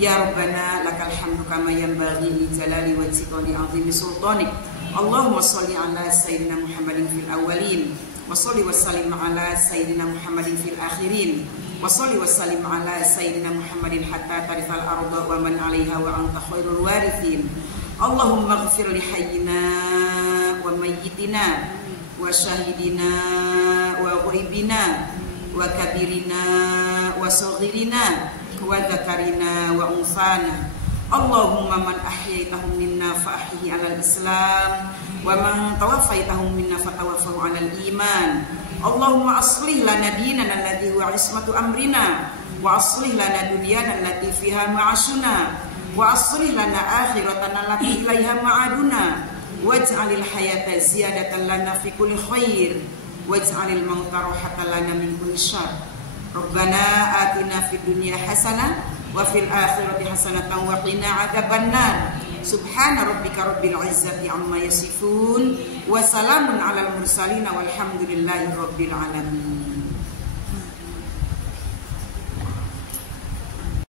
Ya Rabbana lakal hamdu kama yanbaghi li jalali wajhika li 'azimi sultanik. Allahumma shalli ala sayyidina Muhammadin fil awwalin wa shalli wa sallim ala sayyidina Muhammadin fil akhirin. Wassalli wassalim ala sayyidina Muhammadin hatta tarifal arda wa man 'alaiha wa anta khairul warithin. Allahumma ighfir li hayyina wa mayyitina wa syahidina wa ghaibina wa kabirina wa saghirina wa dzakarina wa unfana. Allahumma man ahyaitahum minna fa ahyihi 'alal islam wa man tawaffaitahum minna fa tawaffahu 'alal iman. Allahumma aslih lana dinana alladhi huwa ismatu amrina wa aslih lana dunyana allati fiha ma'ashuna wa aslih lana akhiratana allati ilaiha ma'aduna waj'alil hayata ziyadatan lana fi kulli khair waj'alil mauta rahatan lana min kulli syarr. Rabbana atina fid dunya hasanah wa fil akhirati hasanatan wa qina adzabannar. Subhana rabbika rabbil izzati amma yasifun wa salamun alal mursalin walhamdulillahi rabbil alamin.